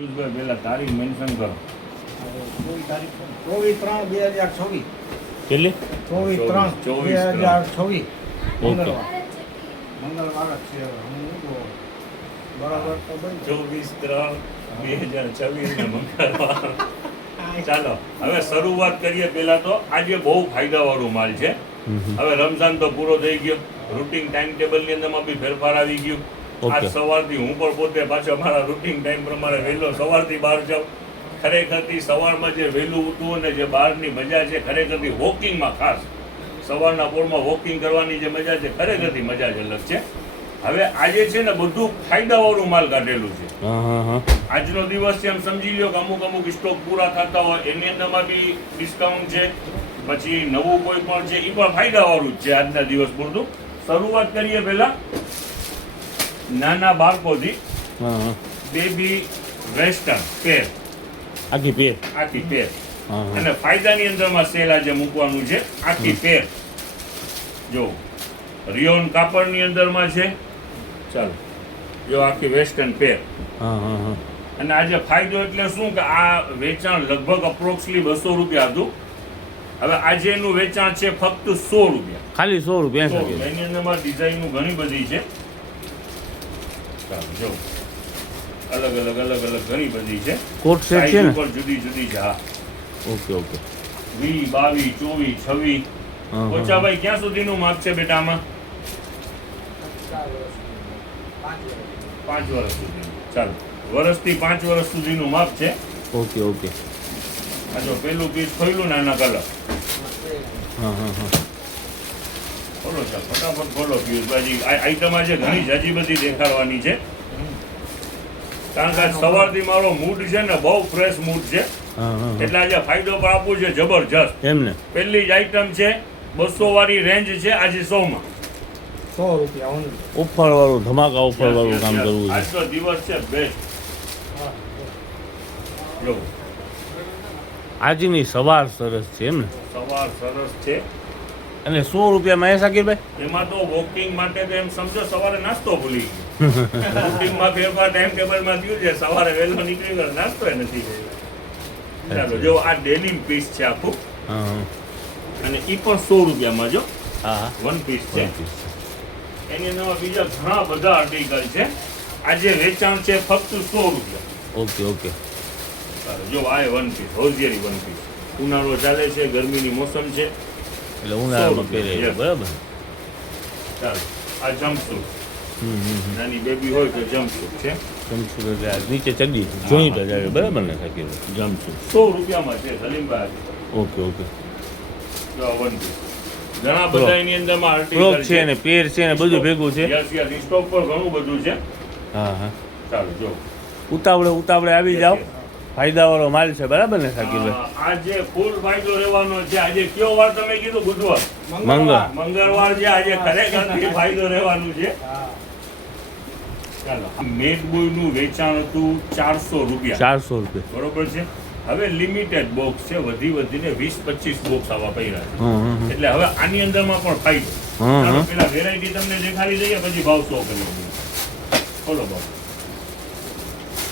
પિયુષભાઈ પહેલા તારીખ મેન્શન કરો. 24/3/2026. કેટલી? 24/3/2026. ઓકે. મંગળવાર જ છે. બરાબર તો ભાઈ 24/3/2026 મંગળવાર. ચાલો હવે શરૂઆત કરીએ. પહેલા તો આજે બહુ ફાયદાવાળું માલ છે. હવે રમઝાન તો પૂરો થઈ ગયો. રૂટીન ટાઈમ ટેબલની અંદરમાં બી ફેરફાર આવી ગયું. આજ સવારથી હું પણ પોતે પાછો મારા રૂટીન ટાઈમ પ્રમાણે વહેલો સવારથી બહાર જાઉં. ખરેખરથી સવારમાં જે વહેલું ઉઠવું અને જે બહારની મજા છે, ખરેખરથી વોકિંગમાં ખાસ સવારના પોરમાં વોકિંગ કરવાની જે મજા છે, ખરેખરથી મજા જ અલગ છે. હવે આજે છે ને બધું ફાયદાવાળું માલ કાઢેલું છે. આજનો દિવસ છે એમ સમજી લો કે અમુક સ્ટોક પૂરા થતા હોય એની અંદરમાં બી ડિસ્કાઉન્ટ છે. પછી નવું કોઈ પણ છે એ પણ ફાયદાવાળું જ છે આજના દિવસ પૂરતું. શરૂઆત કરીએ પહેલા નાના બાળકોથી. બેબી વેસ્ટર્ન પેર, આખી પેર. અને ફાયદાની અંદરમાં સેલ આજે મૂકવાનું છે. આખી પેર જો રિયોન કાપડની અંદરમાં છે. ચાલો જો આખી વેસ્ટર્ન પેર. અને આજે ફાયદો એટલે શું કે આ વેચાણ લગભગ અપ્રોક્સલી 200 રૂપિયા હતું. હવે આજે એનું વેચાણ છે ફક્ત 100 રૂપિયા. ખાલી 100 રૂપિયા. એની અંદરમાં ડિઝાઇનો ઘણી બધી છે. જો અલગ અલગ ઘણી બધી છે. કોટ સેટ છે ને? જુદી છે. હા ઓકે. 20, 22, 24, 26. ઓછા ભાઈ ક્યાં સુધીનું માપ છે બેટા આમાં? 5 વર્ષ સુધીનું. ચાલો વર્ષથી 5 વર્ષ સુધીનું માપ છે. ઓકે. આ જો પેલું પીસ ખોલ્યું ને આના કલર. ખોલો છે ફટાફટ ખોલો પિયુષભાઈ. આઈટમ આજે ઘણી જાજી બધી દેખાડવાની છે. કારણ કે સવારથી મારો મૂડ છે ને બહુ ફ્રેશ મૂડ છે. એટલે આજે ફાયદો પણ આપવું છે જબરજસ્ત. એમને પહેલી જ આઈટમ છે 200 વાળી રેન્જ છે. આજે 100 માં 100 રૂપિયા ઓનલી. ઓફર વાળું ધમાકા ઓફર વાળું કામ કરવું છે. આજનો દિવસ છે બેસ્ટ. જો આજની સવાર સરસ છે એમ ને? સવાર સરસ છે. અને 100 રૂપિયામાં એ સાકીરભાઈ? એમાં તો વોકિંગ માટે તો એમ સમજો સવારે નાસ્તો ભૂલી ગયો. રૂટીનમાં ફેરફાર ટાઈમ ટેબલમાં થયું છે. સવારે વહેલો નીકળી ગયો, નાસ્તો એ નથી કર્યો. ચાલો જો આ ડેનિમ પીસ છે આખું. અને એ પણ 100 રૂપિયામાં જો વન પીસ છે. એની અંદર બીજા ઘણા બધા આર્ટિકલ છે. આજે વેચાણ છે ફક્ત 100 રૂપિયા. ઓકે. જો આ one piece, hosiery one piece. ઉનાળો ચાલે છે, ગરમીની મોસમ છે એટલે ઉનાળામાં પહેરે બરાબર. ચાલો આ જમ્પસૂટ. નાની બેબી હોય તો જમ્પસૂટ છે. જમ્પસૂટ એટલે નીચે ચડી જોઈન્ટ જ આવે બરાબર ને સાકીરભાઈ? જમ્પસૂટ 100 રૂપિયામાં છે સલીમભાઈ. ઓકે. જો આ વન પીસ ઘણા બધા એની અંદરમાં આર્ટિકલ છે ને પેર છે ને બધું ભેગું છે. યસ સ્ટોક પર ઘણું બધું છે. ચાલો જો ઉતાવળે આવી જાઓ. ફાયદાવાળો માલ છે બરાબર ને સાકીરભાઈ? આજે ફૂલ ફાયદો રહેવાનો છે. આજે કયો વાર તમે કીધું? બુધવાર. મંગળવાર છે આજે. ખરેખર ફાયદો રહેવાનું છે. ચાલો મેડ બોય નું વેચાણ હતું 400 રૂપિયા. 400 રૂપિયા બરોબર છે. હવે લિમિટેડ બોક્સ છે. વધીને 20-25 બોક્સ આવા પડ્યા છે. એટલે હવે આની અંદરમાં પણ ફાયદો. પેલા વેરાયટી તમને દેખાડી દઈએ પછી ભાવ 100 કરી દઈએ. બોલો બાબુ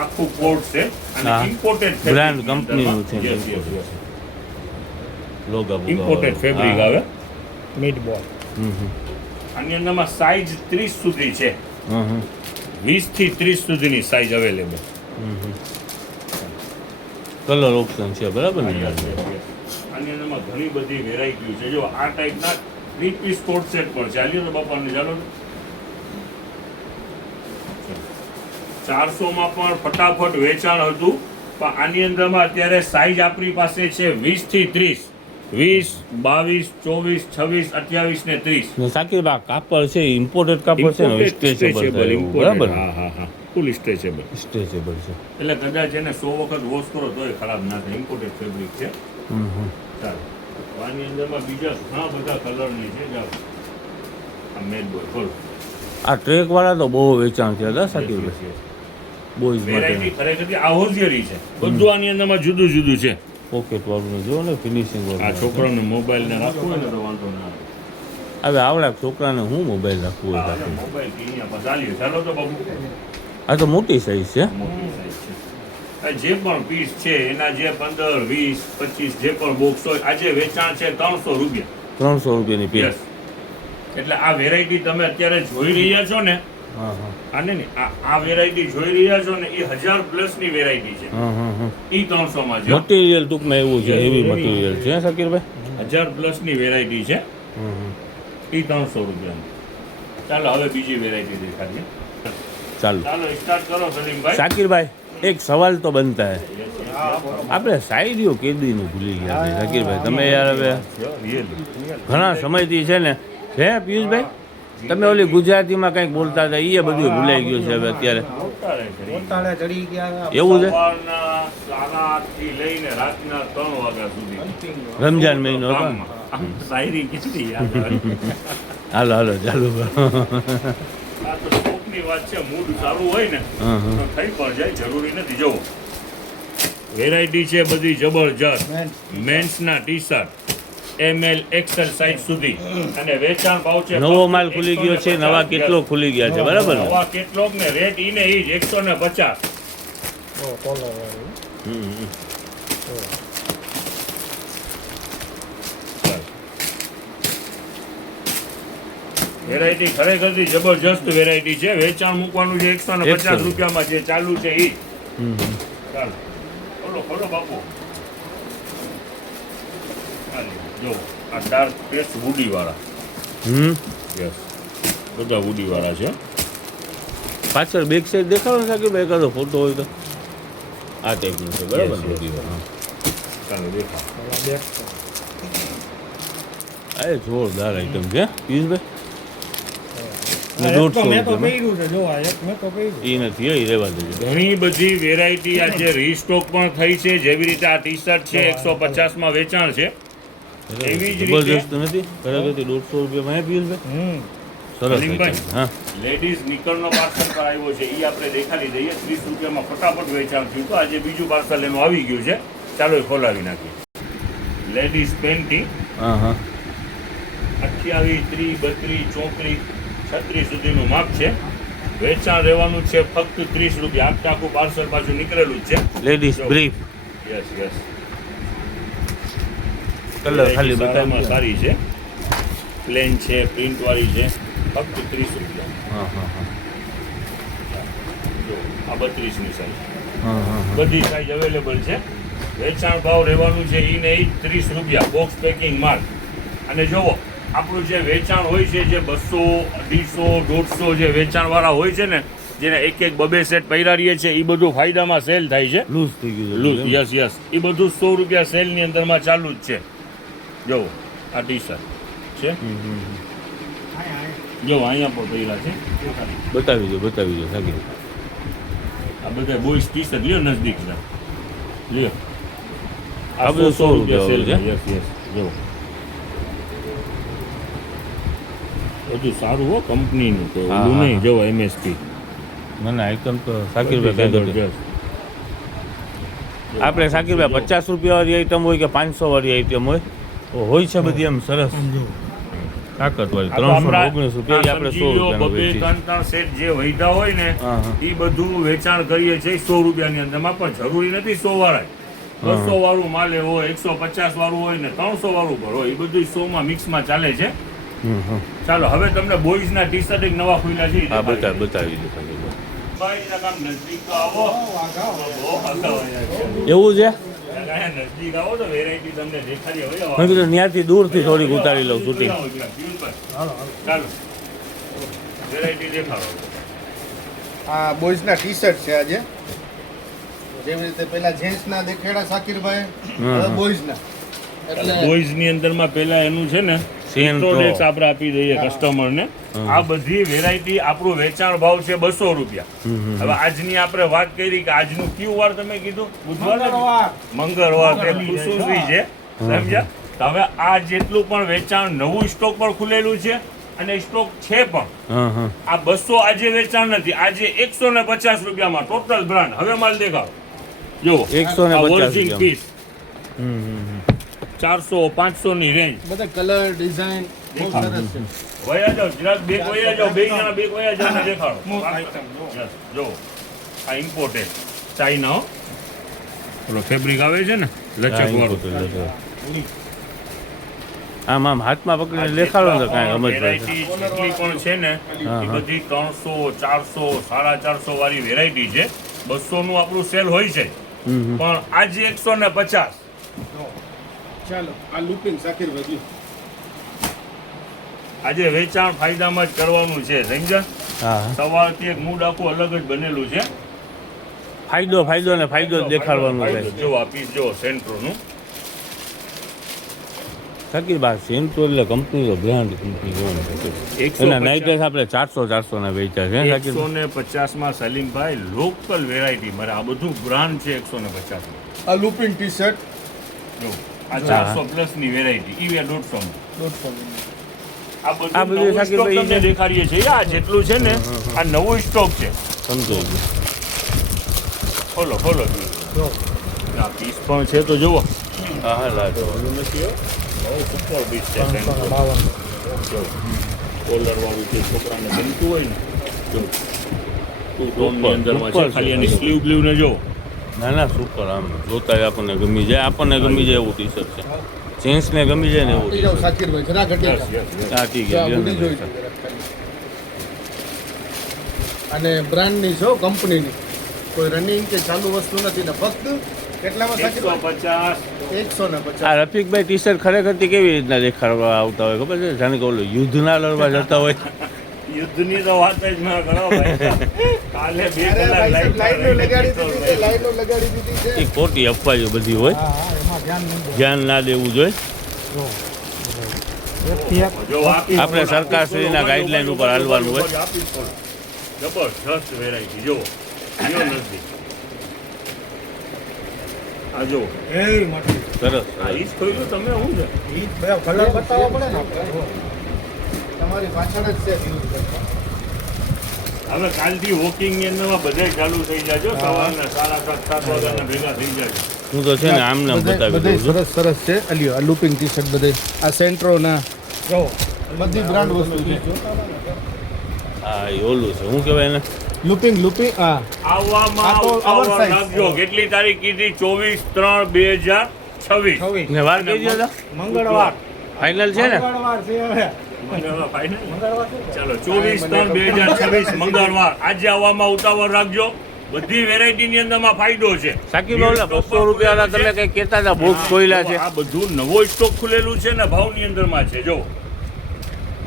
આખું કોટ છે અને ઇમ્પોર્ટેડ બ્રાન્ડ કંપનીનું છે. લોગો ઇમ્પોર્ટેડ ફેબ્રિક આવે. મિડ બોલ. આની અંદરમાં સાઈઝ 30 સુધી છે. 20 થી 30 સુધીની સાઈઝ અવેલેબલ. કલર ઓપ્શન છે બરાબર ને? આની અંદરમાં ઘણી બધી વેરાયટીઓ છે. જો આ ટાઈપના 3 પીસ કોટ સેટ પણ છે. આલ્યો તો બાપાને ચાલો 400 માં પણ ફટાફટ વેચાણ હતું. પણ આની અંદરમાં અત્યારે સાઈઝ આપણી પાસે છે 20 થી 30. 20, 22, 24, 26, 28 ને 30. સાકીરભાઈ કાપડ છે ઇમ્પોર્ટેડ કાપડ છે ને? સ્ટ્રેચેબલ બરાબર. ફૂલ સ્ટ્રેચેબલ છે. એટલે કદાચ એને 100 વખત વોશ કરો તોય ખરાબ ના થાય. ઇમ્પોર્ટેડ ફેબ્રિક છે. ચાલો આની અંદરમાં બીજા ઘણા બધા કલરની છે. ચાલો આ મેડ બોય ખોલો. આ ટ્રેક વાળા તો બહુ વેચાણ છે સાકીરભાઈ. બોયઝ વેરાયટી ખરેખર આ હોઝિયરી છે. બધું આની અંદરમાં જુદું છે. પોકેટ વાળું જો ને ફિનિશિંગ વાળું. આ છોકરાને મોબાઈલ ને રાખવું હોય ને તો વાંધો ના આવે. હવે આવડા છોકરાને હું મોબાઈલ રાખવું હોય? મોબાઈલ ચાલો તો બાબુ આ તો મોટી સાઈઝ છે. મોટી સાઈઝ છે. જે પણ પીસ છે એના જે 15, 20, 25 જે પણ બોક્સ હોય આજે વેચાણ છે 300 રૂપિયા. 300 રૂપિયાની પીસ. યસ. એટલે આ વેરાયટી તમે અત્યારે જોઈ રહ્યા છો ને, હા હા આને ને આ વેરાયટી જોઈ રહ્યા છો ને એ 1000 પ્લસ ની વેરાયટી છે. હા હા હા ઈ 300 માં છે. મટીરિયલ ટૂંકમાં એવું છે, હેવી મટીરિયલ છે હે શકીરભાઈ? 1000 પ્લસ ની વેરાયટી છે. હમ હમ. ઈ 300 રૂપિયાની. ચાલો હવે બીજી વેરાયટી દેખાડીએ. ચાલો ચાલો સ્ટાર્ટ કરો સલીમભાઈ. શાકિરભાઈ, એક સવાલ તો બનતા હે, Yes, yes, yes. આપણે શાયરીઓ કેદીનું ભૂલી ગયા છે શકીરભાઈ. તમે યાર હવે Really. ઘણા સમયથી છે ને, છે પિયુષભાઈ, તમે ઓલી ગુજરાતીમાં કંઈક બોલતા હતા એ બધું ભૂલાઈ ગયું છે હવે અત્યારે. મોટા રહે છે. પોતાને ચડી ગયા એવું છે? સવારના 7:30 થી લઈને રાતના 3 વાગ્યા સુધી રમજાન મહિનો હતો ને? કામમાં. આમ શાયરી કેટલી યાદ આવે. હાલો હાલો ચાલુ કરો. આ તો શોખની વાત છે. મૂડ સારું હોય ને હા, હા. તો થઈ પણ જાય, જરૂરી નથી. જુઓ વેરાયટી છે બધી જબરજસ્ત. મેન્સના T shirt ML XL size સુધી અને વેચાણ ભાવ છે નવો માલ ખુલી ગયો છે, નવા કેટલો ખુલી ગયા છે, બરાબર ને? નવા કેટલોગ ને રેટ ઈને ઈ જ 150. કોલર વાળું. હમ, હમ. વેરાયટી ખરેખરથી જબરજસ્ત વેરાયટી છે. વેચાણ મૂકવાનું છે 150 રૂપિયામાં જે ચાલુ છે ઈ. હમ, હમ. ચાલો ખોલો ખોલો બાપુ. હાલે, જો આ ડાર્ક પેસ્ટ વુડી વાળા. હમ. યસ, બધા વુડી વાળા છે. પાછળ બેક સાઈડ દેખાડો ને શકીરભાઈ, એકાદો ફોટો હોય તો. આ ટાઈપનું છે, બરાબર Yes, ને? yes. ચાલો દેખાવ. પેલા બેક તો. આ એ જોરદાર આઈટમ છે પિયુષભાઈ. આ એક તો 150 મેં તો રૂપિયામાં. પહેર્યું છે, જો આ એક મેં તો પહેર્યું. એ નથી, એ રહેવા દેજો. ઘણી બધી વેરાયટી આજે રીસ્ટોક પણ થઈ છે. જેવી રીતે આ ટી શર્ટ છે 150 માં વેચાણ છે. એવી જ રીતે- જબરજસ્ત નથી ખરેખરથી 150 રૂપિયામાં હે પિયુષભાઈ? સરસ સલીમભાઈ. આઈટમ. હા લેડીઝ નિકરનો પાર્સલ પર આવ્યો છે, એ આપણે દેખાડી દઈએ. 30 રૂપિયામાં ફટાફટ વેચાણ થયું તો આજે બીજું પાર્સલ એનું આવી ગયું છે. ચાલો એ ખોલાવી નાખીએ. લેડીઝ પેન્ટી હા હા 28, 30, 32, 34, 36 સુધીનું માપ છે. વેચાણ રહેવાનું છે ફક્ત 30 રૂપિયા. આખું પાર્સલ પાછું નીકળેલું જ છે. Ladies brief yes yes. Colour ખાલી સારામાં બતાવી. સારી છે. પ્લેન છે, પ્રિન્ટ વાળી છે. ફક્ત 30 રૂપિયા. હા હા હા જો આ 32 ની સાઈઝ. હા હા હા. બધી સાઈઝ અવેલેબલ છે. વેચાણ ભાવ રહેવાનું છે ઈ ને ઈ 30 રૂપિયા. બોક્સ પેકિંગ માલ. અને જોવો આપણું જે વેચાણ હોય છે, જે 200, 250, 150 જે વેચાણવાળા હોય છે ને, જેને એક એક બબે સેટ પહેરા રહીએ છે, એ બધું ફાયદામાં સેલ થાય છે. લૂઝ થઈ ગયું લૂઝ, યસ યસ. એ બધું 100 રૂપિયા સેલની અંદરમાં ચાલુ જ છે. જો આ ટી શર્ટ છે. જો અહીંયા પણ પહેરા છે. બતાવી દો સાગી. આ બધા બોયઝ ટી શર્ટ લ્યો નજદીક ના લ્યો. આ બધું 100 રૂપિયા સેલ છે. Yes yes. જો બધું સારું હો, કંપનીનું તો હા, ઓલું હા, નહીં. હા. જો MSP મને આઈટમ તો સાકીરભાઈ કહી દો. આપણે સાકીરભાઈ 50 રૂપિયા વાળી આઈટમ હોય કે 500 વાળી આઈટમ હોય છે બધી એમ સરસ તાકતવાળી. 319 રૂપિયા એ આપણે 100 રૂપિયાનો વેચીએ. 2-3 સેટ જે વૈધા હોય ને હા, હા. એ બધું વેચાણ કરીએ છીએ 100 રૂપિયાની અંદરમાં. પણ જરૂરી નથી 100 વાળા. 200 વાળું માલે હોય, 150 વાળું હોય ને 300 વાળું પર હોય. એ બધું 100 માં મિક્સમાં ચાલે છે. ચાલો હવે તમને બોયઝના ટી શર્ટ એક નવા ખુલ્યા છે. હા બતાવી દો સાકીરભાઈ. ભાઈ જરા કામ નજદીક તો આવો. બહુ આગળ આવ્યા છે. એવું છે? અહીંયા નજદીક આવો તો વેરાયટી તમને દેખાડી હોય. મેં કીધું ત્યાંથી દૂરથી થોડીક ઉતારી લઉં શૂટિંગ. ચાલો વેરાયટી દેખાડો. આ બોયઝના ટી શર્ટ છે આજે. જેવી રીતે પેલા જેન્ટ્સના દેખાડા સાકીરભાઈ, હવે બોયઝના. એટલે બોયઝ ની અંદરમાં પેલા એનું છે ને સેન તો. ઇન્ટ્રોડક્સ આપણે આપી દઈએ કસ્ટમરને. હા. આ બધી વેરાયટી આપણું વેચાણ ભાવ છે 200 રૂપિયા. હવે આજની આપણે વાત કરી કે આજનું કયું વાર તમે કીધું? બુધવાર ને? મંગળવાર. મંગળવાર તે ખુશખુશી છે. સમજ્યા? તો હવે આ જેટલું પણ વેચાણ નવું સ્ટોક પર ખુલેલું છે અને સ્ટોક છે પણ હા હા આ 200 આજે વેચાણ નથી. આજે 150 રૂપિયામાં ટોટલ બ્રાન્ડ. હવે માલ દેખાડો. જુઓ 150 વર્જિન પીસ હમ, હમ, 400 500 ની રેન્જ. બધા કલર ડિઝાઇન બહુ સરસ છે. વયા જાઓ જરાક બે વયા જાઓ, બે જણા બે વયા જાઓ ને દેખાડો. અમુક item જો. Yes, જો આ ઇમ્પોર્ટેડ ચાઇના હો. ઓલો ફેબ્રિક આવે છે ને લચક વાળું. આમ આમ હાથમાં પકડીને દેખાડો ને તો કાંઈ સમજ પડે. વેરાયટી જેટલી પણ છે ને હા, એ હા. બધી 300 400 450 વાળી વેરાયટી છે. 200 નું આપણું સેલ હોય છે હમ. પણ આજે 150. ચાલો આ લૂપિંગ શાકિરભાઈ લ્યો. આજે વેચાણ ફાયદામાં જ કરવાનું છે, સમજ્યા? હા હા. સવારથી એક મૂડ આખું અલગ જ બનેલું છે. ફાયદો ને ફાયદો જ દેખાડવાનો ફાયદો. છે. જો આ પીસ જો સેન્ટ્રોનું શાકિરભાઈ સેન્ટ્રો એટલે કંપની તો બ્રાન્ડ કંપની જોવાનું છે. 150. એના નાઇટરેસ આપણે 400 ના વેચ્યા છે શાકિરભાઈ. 150 માં સલીમભાઈ લોકલ વેરાયટી મારે આ બધું બ્રાન્ડ છે. 150 માં આ લૂપિંગ ટી શર્ટ જો આ 400 પ્લસ ની વેરાયટી ઈ 150 માં. 150. આ આ બધું બધું નવું શાકિર stock ભાઈ તમને છે. દેખાડીએ છીએ. આ જેટલું છે ને આ નવું સ્ટોક છે. સમજાઈ ગયું. ખોલો ખોલો જો આ પીસ પણ છે તો જુઓ. હા હા લાજો. ઓલું નથી હો. બહુ સુપર પીસ છે. 552. જો કોલર વાળું જે છોકરાને ગમતું હોય ને જો ટુ ટોનની અંદરમાં છે. ઉપર છે. ખાલી એની સ્લીવ બ્લીવ ને જો ના ના સુપર આમ જોતા જ આપણને ગમી જાય. આપણને ગમી જાય એવું ટી શર્ટ છે. જેન્ટ્સને ગમી જાય ને એવું આપી ટી જાઓ શર્ટ. શાકિરભાઈ જરા ઘટી યસ જાઓ. યસ આ ઠીક જો આ છે. બુડી જોઈ લો જરાક ખાલી. અને બ્રાન્ડની છો કંપનીની કોઈ રનિંગ કે ચાલુ વસ્તુ નથી ને ફક્ત કેટલામાં શાકિરભાઈ 150. આ 150. રફીકભાઈ ટી શર્ટ ખરેખરથી કેવી રીતના દેખાડવા આવતા હોય ખબર છે? જાણે કે ઓલું યુદ્ધના લડવા જતા હોય. યુદ્ધની તો વાત જ ના કરો ભાઈ. કાલે 2 અરે કલાક ભાઈ સાહેબ, લાઈનો લગાડી દીધી છે, લાઈનો લગાડી દીધી એ છે. ખોટી અફવાઓ બધી હોય. હા હા એમાં ધ્યાન નહીં દો. ધ્યાન ના દેવું જોઈએ. જો એકથી એક જો આપી આપણે સરકારશ્રીના ગાઈડલાઈન ઉપર હાલવાનું હોય. જબરજસ્ત વેરાયટી જો લ્યો નથી. આ જો એ માટે સરસ આ ઈજ ખોલ્યું તમે શું છે? ઈ બે કલર બતાવવા પડે ને આપણે જો. તમારી પાછળ જ છે દિવસભરમાં. હવે કાલથી વોકિંગ ની અંદરમાં બધે ચાલુ થઈ જાજો. સવારના 7:30 વાગ્યાના ભેગા થઈ જાજો. હું તો છે ને આમ નામ બતાવી બધે દઉં છું. સરસ સરસ છે. અલ્યો આ લૂપિંગ ટી શર્ટ બધે આ સેન્ટ્રોના જો બધી બ્રાન્ડ વસ્તુ છે. હા એ ઓલું છે શું કહેવાય એને? લૂપિંગ હા આવવામાં આ તો ઉતાવળ oversize. રાખજો. કેટલી તારીખ કીધી? 24/3/2026. ને વાર કઈ દીધા? મંગળવાર ફાઇનલ છે ને? મંગળવાર છે હવે મંગળવાર final? મંગળવાર છે ચાલો 24/3/2026 મંગળવાર. આજે આવવામાં ઉતાવળ રાખજો. બધી વેરાયટી ની અંદરમાં ફાયદો છે. સાકીબ ઓલા 200 રૂપિયાના તમે કઈ કહેતા હતા બોક્સ ખોઈલા છે. આ બધું નવો સ્ટોક ખુલેલું છે ને ભાવની અંદરમાં છે. જો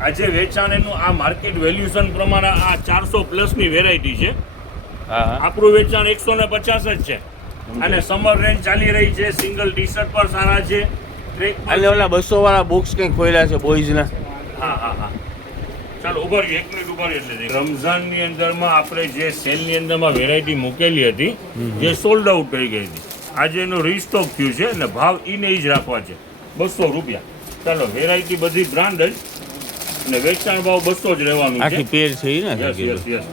આજે વેચાણ એનું આ માર્કેટ વેલ્યુશન પ્રમાણે આ 400 પ્લસ ની વેરાયટી છે. હા હા આપણું વેચાણ 150 જ છે. અને સમર રેન્જ ચાલી રહી છે. સિંગલ ટી શર્ટ પર સારા છે. ટ્રેક પર એટલે ઓલા 200 વાળા બોક્સ કઈ ખોઈલા છે બોયઝના. હા હા હા ચાલો ઉભા રહ્યો. 1 મિનિટ ઉભા રહ્યો. એટલે રમઝાનની અંદરમાં આપણે જે સેલની અંદરમાં વેરાયટી મૂકેલી હતી જે સોલ્ડ આઉટ થઈ ગઈ હતી. આજે એનું રીસ્ટોક થયું છે અને ભાવ ઈને જ રાખવા છે 200 રૂપિયા. ચાલો વેરાયટી બધી બ્રાન્ડ જ અને વેચાણ ભાવ 200 જ રહેવાનું છે. આખી પેર છે ઈ ને યસ સાકીબ? યસ યસ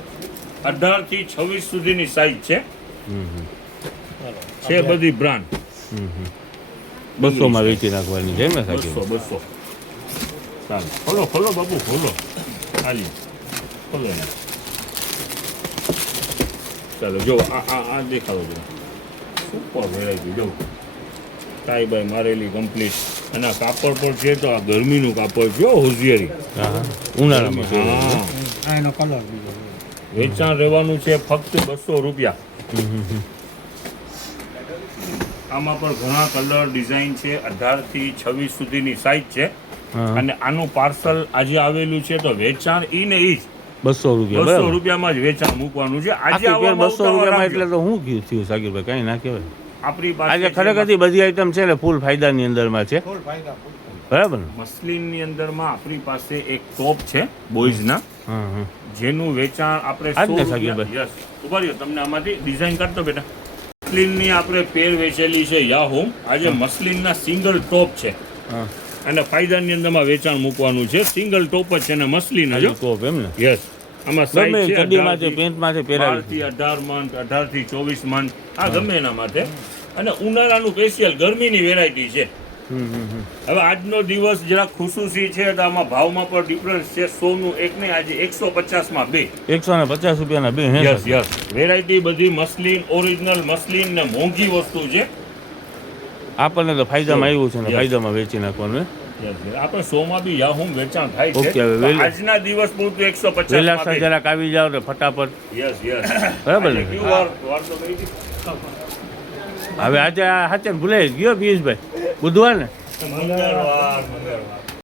18 થી 26 સુધીની સાઈઝ છે. હમ છે બધી બ્રાન્ડ. 200 માં વેચી નાખવાની છે ને સાકીબ? 200 ચાલો ખોલો ખોલો બાબુ ખોલો. હાલી ખોલો ને. ચાલો જો આ દેખાડો જો સુપર વેરાયટી જો ટાઈ બાય મારેલી કમ્પ્લીટ. અને આ કાપડ પર છે તો આ ગરમીનું કાપડ છે હોશિયારી. હા હા ઉનાળામાં પહેરવાનું. હા આ એનો કલર બીજો વેચાણ રહેવાનું છે ફક્ત 200 રૂપિયા. આમાં પણ ઘણા કલર ડિઝાઇન છે. 18 થી 26 સુધીની સાઈઝ છે. હા અને આનું પાર્સલ આજે આવેલું છે તો વેચાણ ઈ ને ઈ જ 200 રૂપિયા 200 બરાબર. રૂપિયામાં જ વેચાણ મૂકવાનું છે. આજે આખી પેર આવવામાં 200 રૂપિયામાં એટલે ઉતાવળ તો શું થયું સાકીબભાઈ? કઈ ના કહેવાય. આપણી આજે પાસે ખરેખરથી બધી આઈટમ છે ને ફૂલ ફાયદાની અંદરમાં છે ફૂલ ફાયદા ફૂલ બરાબર ને? મસલિનની અંદરમાં આપણી પાસે એક ટોપ છે બોયઝના હા હા જેનું વેચાણ આપણે આજ ને 100 સાકીરભાઈ? યસ ઉભા રહ્યો. તમને આમાંથી ડિઝાઇન કાઢતો બેટા. મસલિનની આપણે પેર વેચેલી છે યાહોમ. આજે મસલિનના સિંગલ ટોપ છે હા અને ફાયદાની અંદરમાં વેચાણ મૂકવાનું છે. સિંગલ ટોપ જ છે અને મસલિન જ હજુ ટોપ એમ ને? યસ આમાં ગમે સાઈઝ છે ચડ્ડીમાંથી પેન્ટમાંથી 12 પહેરાવી થી 18 મંથ 18 થી 24 મંથ આ ગમે એના માટે. અને ઉનાળાનું સ્પેશિયલ ગરમીની વેરાયટી છે. હવે આજનો દિવસ જરા ખુશુસી છે તો આમાં ભાવમાં પણ ડિફરન્સ છે. 100 નું એક ને આજે 150 માં બે. 150 રૂપિયાના બે હે યસ યસ. વેરાયટી બધી મસલિન, ઓરિજિનલ મસલિન ને મોંઘી વસ્તુ છે. આપણને તો ફાયદામાં આવ્યું છે ને Yes. ફાયદામાં વેચી નાખવાનું આપણે 100 માં બી યાહુમ વેચાણ થાય Okay, છે. હવે તો વેલા- આજના દિવસ પૂરતું 150 વેલા માં બે. જરાક આવી જાવ ને ફટાફટ. Yes yes. બરાબર ને? આજે કેવું વાર તો ગઈ હતી? હવે આજે આ હાચે ભૂલાઈ ગયો પિયુષભાઈ બુધવાર ને મંગળવાર.